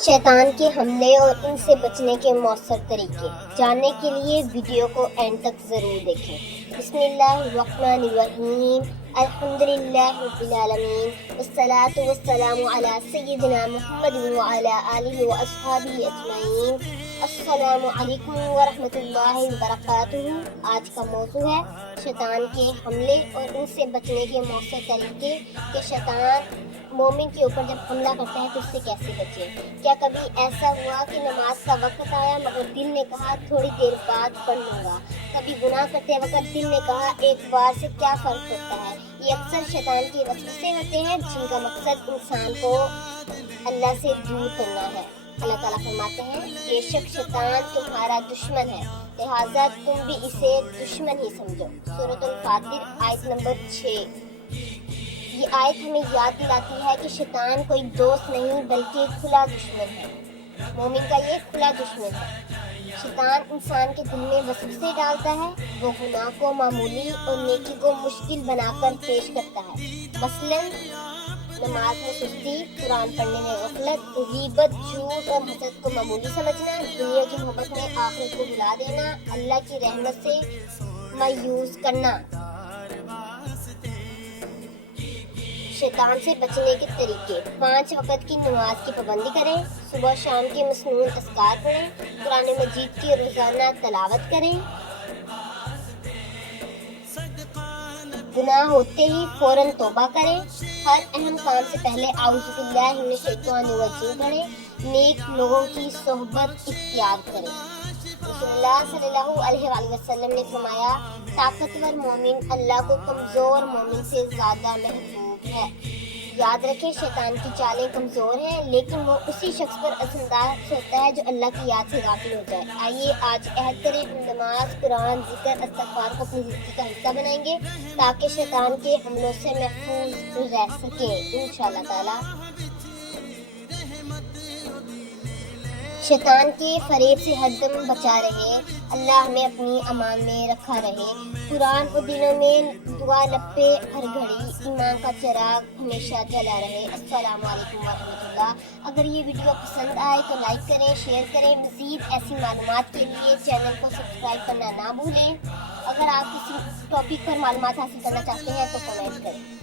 شیطان کے حملے اور ان سے بچنے کے مؤثر طریقے جاننے کے لیے ویڈیو کو اینڈ تک ضرور دیکھیں۔ بسم اللہ الرحمن الرحیم، الحمدللہ رب العالمین، والصلاة والسلام علی سیدنا محمد وعلی آلہ واصحابہ اجمعین۔ السلام علیکم ورحمۃ اللہ وبرکاتہ۔ آج کا موضوع ہے شیطان کے حملے اور ان سے بچنے کے مؤثر طریقے کہ شیطان مومن کے اوپر جب حملہ کرتا ہے تو اس سے کیسے بچے۔ کیا کبھی ایسا ہوا کہ نماز کا وقت آیا مگر دل نے کہا تھوڑی دیر بعد پڑھ لوں گا؟ کبھی گناہ کرتے وقت دل نے کہا ایک بار سے کیا فرق پڑتا ہے؟ یہ اکثر شیطان کے وسوسے ہوتے ہیں جن کا مقصد انسان کو اللہ سے دور کرنا ہے۔ اللہ تعالیٰ فرماتے ہیں بے شک شیطان تمہارا دشمن ہے، لہٰذا تم بھی اسے دشمن ہی سمجھو۔ سورۃ الفاتر آیت نمبر 6۔ یہ آیت ہمیں یاد دلاتی ہے کہ شیطان کوئی دوست نہیں بلکہ کھلا دشمن ہے۔ مومن کا یہ کھلا دشمن ہے۔ شیطان انسان کے دل میں وسوسے ڈالتا ہے، وہ گناہ کو معمولی اور نیکی کو مشکل بنا کر پیش کرتا ہے۔ مثلاً نماز میں سستی، قرآن پڑھنے میں غفلت، غیبت، جھوٹ اور حسد کو معمولی سمجھنا، دنیا کی محبت میں آخرت کو بھلا دینا، اللہ کی رحمت سے مایوس کرنا۔ شیطان سے بچنے کے طریقے: 5 وقت کی نماز کی پابندی کریں، صبح شام کے مسنون اذکار پڑھیں، قرآن مجید کی روزانہ تلاوت کریں، گناہ ہوتے ہی فوراً توبہ کریں، ہر اہم کام سے پہلے اعوذ باللہ من الشیطان الرجیم پڑھیں، نیک لوگوں کی صحبت اختیار کریں۔ رسول اللہ صلی اللہ علیہ وآلہ وسلم نے فرمایا طاقتور مومن اللہ کو کمزور مومن سے زیادہ محبوب ہے۔ یاد رکھیں شیطان کی چالیں کمزور ہیں لیکن وہ اسی شخص پر اثرانداز ہوتا ہے جو اللہ کی یاد سے غافل ہو جائے۔ آئیے آج عہد کریں نماز، قرآن، ذکر، استغفار کو اپنی زندگی کا حصہ بنائیں گے تاکہ شیطان کے حملوں سے محفوظ رہ سکیں انشاءاللہ تعالی۔ شیطان کے فریب سے ہر دم بچا رہے، اللہ ہمیں اپنی امان میں رکھا رہے۔ قرآن و دلوں میں دعا لب پہ ہر گھڑی، ایمان کا چراغ ہمیشہ جلا رہے۔ السلام علیکم ورحمۃ اللہ۔ اگر یہ ویڈیو پسند آئے تو لائک کریں، شیئر کریں۔ مزید ایسی معلومات کے لیے چینل کو سبسکرائب کرنا نہ بھولیں۔ اگر آپ کسی ٹاپک پر معلومات حاصل کرنا چاہتے ہیں تو کمنٹ کریں۔